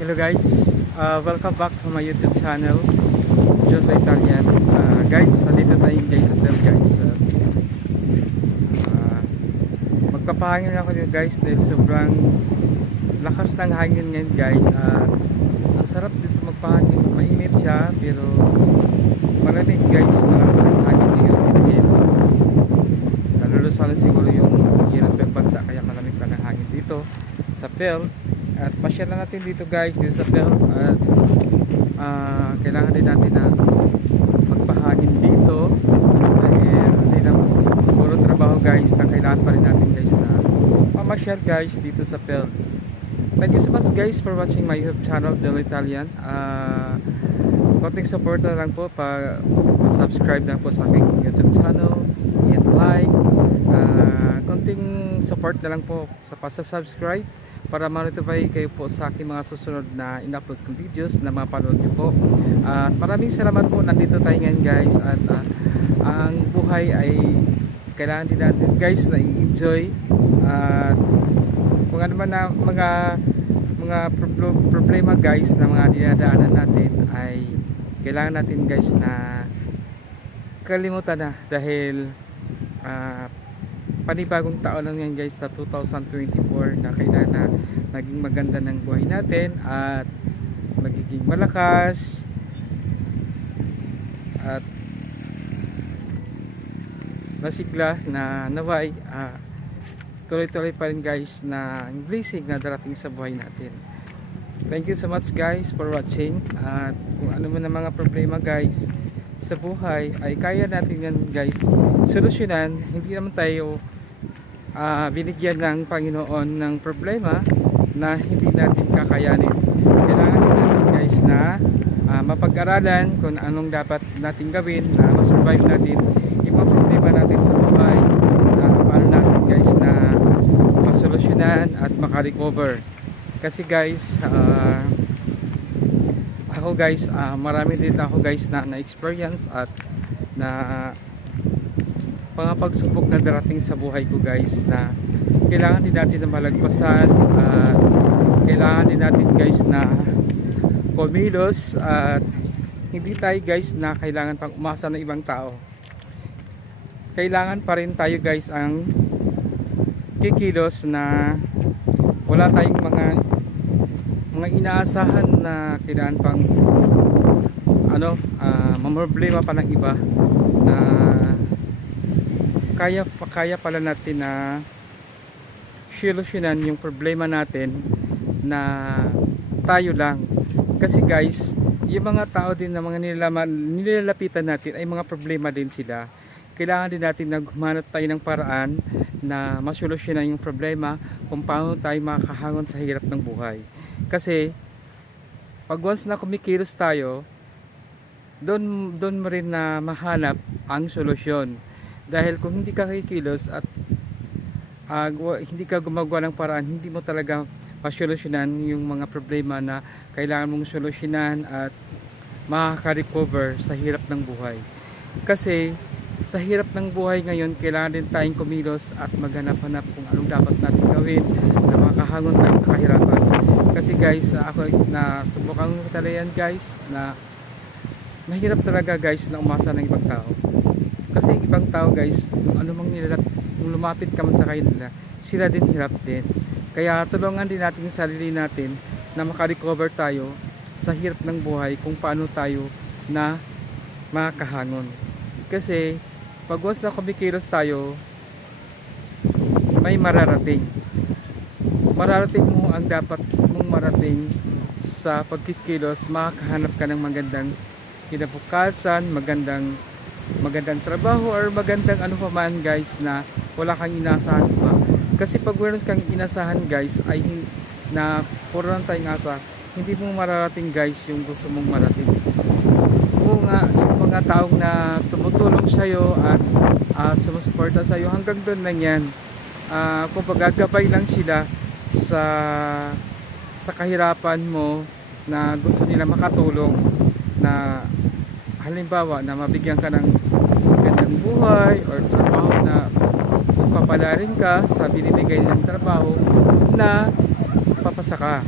Hello guys, welcome back to my YouTube channel, John the Italian. Guys, nandito tayo guys sa hotel guys. Magpapahangin ako dito guys dahil sobrang lakas ng hangin ngayon guys. Ang sarap dito magpahangin, mainit siya pero malamig guys, malakas ang hangin ngayon. Dahil nalulusalan siguro yung hiras ng bansa kaya malamig pa ng hangin dito sa hotel. At pasyal na natin dito guys, dito sa hotel. At kailangan din natin na magpahangin dito dahil hindi na puro trabaho guys, na kailangan pa rin natin guys na pamasyal guys dito sa hotel. Thank you so much guys for watching my YouTube channel, John Italian. Konting support na lang po, pa-subscribe na po sa aking YouTube channel, hit like, konting support na lang po sa pa-subscribe para ma-notify kayo po sa aking mga susunod na in-upload kong videos na mapanood nyo po. At maraming salamat po, nandito tayo ngayon guys. At ang buhay ay kailangan din natin guys na i-enjoy. At kung ano man na mga problema guys na mga dinadaanan natin ay kailangan natin guys na kalimutan na dahil panibagong taon lang yan guys sa 2024 na kailangan na naging maganda ng buhay natin at magiging malakas at masigla na naway tuloy-tuloy pa rin guys na blessing na darating sa buhay natin. Thank you so much guys for watching. At kung ano man ang mga problema guys sa buhay ay kaya natin yan guys solusyonan. Hindi naman tayo binigyan ng Panginoon ng problema na hindi natin kakayanin. Kailangan natin guys na mapag-aralan kung anong dapat natin gawin na masurvive natin yung mga problema natin sa buhay, na paano natin guys na masolusyonan at makarecover. Kasi guys ako guys marami din ako guys na experience at na mga pagsubok na darating sa buhay ko guys na kailangan din natin na malagpasan at kailangan din natin guys na kumilos at hindi tayo guys na kailangan pang umasa ng ibang tao. Kailangan pa rin tayo guys ang kikilos na wala tayong mga inaasahan na kailangan pang mamroblema pa ng iba na kaya pala natin na solusyonan yung problema natin na tayo lang. Kasi guys, yung mga tao din na mga nilalapitan natin ay mga problema din sila. Kailangan din natin na gumanap tayo ng paraan na masolusyonan yung problema kung paano tayo makakahangon sa hirap ng buhay. Kasi pag once na kumikilos tayo, doon mo rin na mahanap ang solusyon. Dahil kung hindi ka kikilos at hindi ka gumagawa ng paraan, hindi mo talaga masolusyonan yung mga problema na kailangan mong solusyonan at makaka-recover sa hirap ng buhay. Kasi sa hirap ng buhay ngayon, kailangan din tayong kumilos at maghanap-hanap kung anong dapat natin gawin na makahangon tayo sa kahirapan. Kasi guys, ako na subukan ko talaga yan guys, na mahirap talaga guys na umasa ng ibang tao. Kasi ibang tao guys, kung ano mang kung lumapit ka man sa kanila, sila din hirap din. Kaya tulungan din natin yung sarili natin na makarecover tayo sa hirap ng buhay kung paano tayo na makahangon. Kasi pag once na kumikilos tayo, may mararating. Mararating mo ang dapat mong marating sa pagkikilos, makakahanap ka ng magandang kinabukasan, magandang trabaho or magandang ano pa man guys na wala kang inasahan pa. Kasi pag meron kang inasahan guys ay na puro lang tayong asa, hindi mo mararating guys yung gusto mong marating. Kung yung mga taong na tumutulong sa'yo at sumusuporta sa'yo, hanggang doon lang yan. Kung pagagabay lang sila sa kahirapan mo na gusto nila makatulong, na halimbawa na mabigyan ka ng magandang buhay or trabaho na papalarin ka sa binibigay ng trabaho na papasa ka.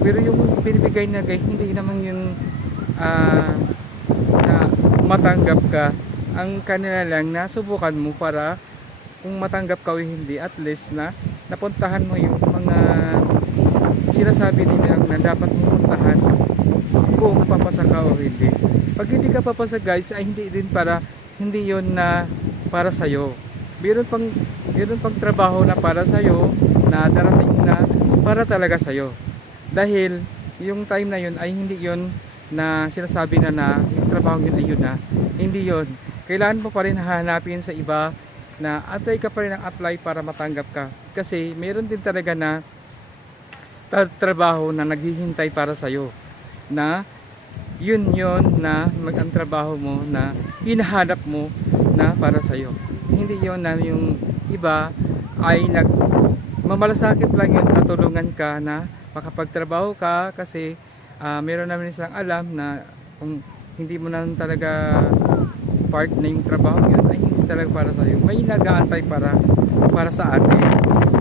Pero yung binibigay na guys, hindi naman yung na matanggap ka. Ang kanila lang na subukan mo para kung matanggap ka o hindi, at least na napuntahan mo yung mga sinasabi nila na dapat mong puntahan kung papasa ka o hindi. Pag hindi ka papasa guys, ay hindi din para, hindi yon na para sa'yo. Meron pang trabaho na para sa'yo, na darating na para talaga sa'yo. Dahil yung time na yun ay hindi yun na sinasabi na yung trabaho yun ay yun na. Hindi yun. Kailangan mo pa rin hahanapin sa iba na apply ka pa rin ang apply para matanggap ka. Kasi meron din talaga na trabaho na naghihintay para sa'yo. Na yun na ang trabaho mo na hinahanap mo na para sa'yo. Hindi yun na yung iba ay mamalasakit lang yun, natulungan ka na makapagtrabaho ka kasi meron naman silang alam na kung hindi mo na talaga part na yung trabaho yun ay hindi talaga para sa iyo. May nag-aantay para sa atin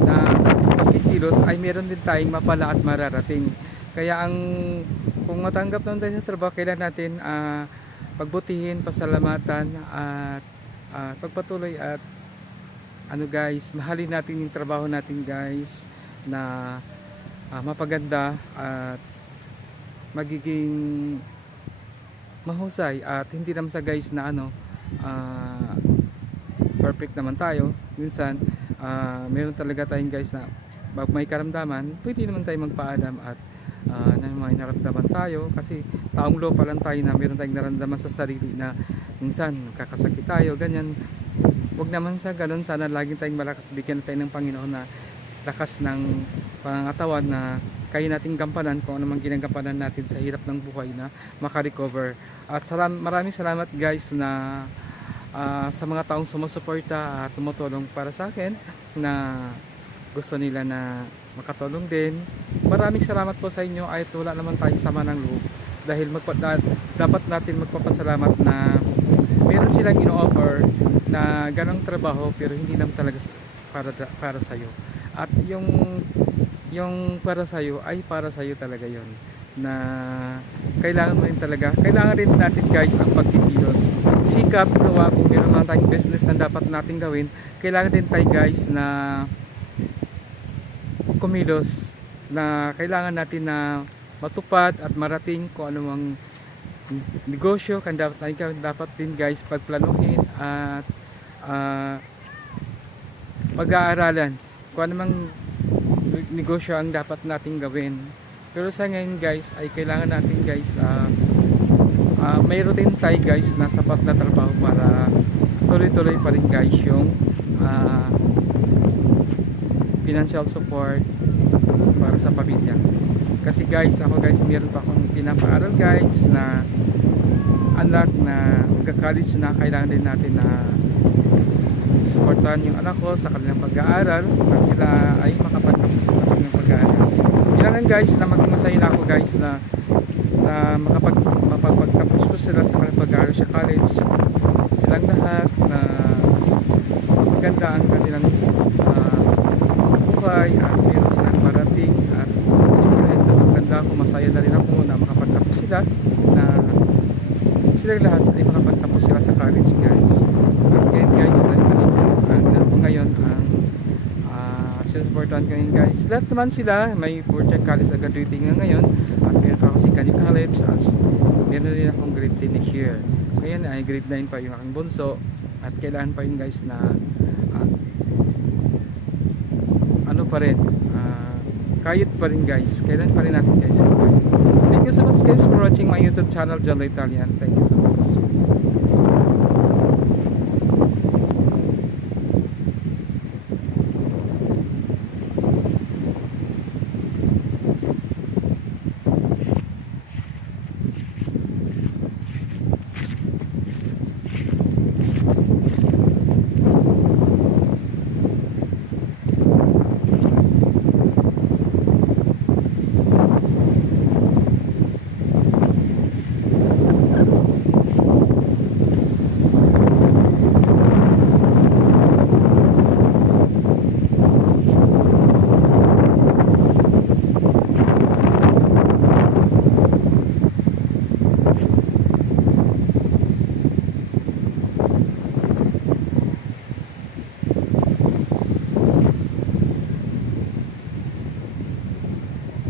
na sa pagkikilos ay meron din tayong mapala at mararating. Kaya kung matanggap naman tayo sa trabaho, kailangan natin pagbutihin, pasalamatan at pagpatuloy at guys, mahalin natin yung trabaho natin guys na mapaganda at magiging mahusay at hindi naman sa guys na perfect naman tayo. Minsan meron talaga tayong guys na pag may karamdaman, pwede naman tayo magpaalam at na may naramdaman tayo kasi taong lupa lang tayo na meron tayong naramdaman sa sarili na minsan kakasakit tayo, ganyan. Huwag naman sa ganun, sana laging tayong malakas, bigyan tayo ng Panginoon na lakas ng pangangatawan na kaya nating gampanan kung ano mang ginagampanan natin sa hirap ng buhay na makarecover. At maraming salamat guys na sa mga taong sumusuporta at tumutulong para sa akin na gusto nila na makatulong din. Maraming salamat po sa inyo ay wala naman tayong sama ng loob dahil dapat natin magpapasalamat na meron silang ino-offer na ganong trabaho pero hindi lang talaga para sa iyo. At yung para sa iyo ay para sa iyo talaga 'yon. Na kailangan mo rin talaga. Kailangan rin natin guys ang pagkikilos. Sikap gawa kung meron man tayong business na dapat natin gawin. Kailangan din tayo guys na kumilos, na kailangan natin na matupad at marating kung ano mang negosyo kan dapat din guys pagplanuhin at pag-aaralan kung ano mang negosyo ang dapat nating gawin. Pero sa ngayon guys ay kailangan natin guys may routine tayo guys na sapat na trabaho para tuloy-tuloy pa rin guys yung financial support para sa pamilya. Kasi guys, ako guys, meron pa akong pinapaaral guys na anak na magka-college na kailangan din natin na supportan yung anak ko sa kanilang pag-aaral at sila ay makapagtapos sa kanilang pag-aaral. Kailangan guys na maging masaya na ako guys na mapagpagtapos ko sila sa kanilang pag-aaral sa college. Silang lahat na maganda ang kanilang buhay at meron silang parating at siyempre sa maganda ko masaya na rin ako na makapagtapos sila na silang lahat ay makapagtapos sila sa college guys. At ngayon guys, ngayon ang sinuportahan ko ngayon guys. Lahat naman sila may fourth-year college na graduating nga ngayon at meron pa ako si Kanye College as meron rin akong grade 10 this year. Ngayon ay grade 9 pa yung aking bunso at kailangan pa yun guys na ano pa rin kayod pa rin guys. Kailan pa rin natin guys. Thank you so much guys for watching my YouTube channel John Italian. Thank you so much.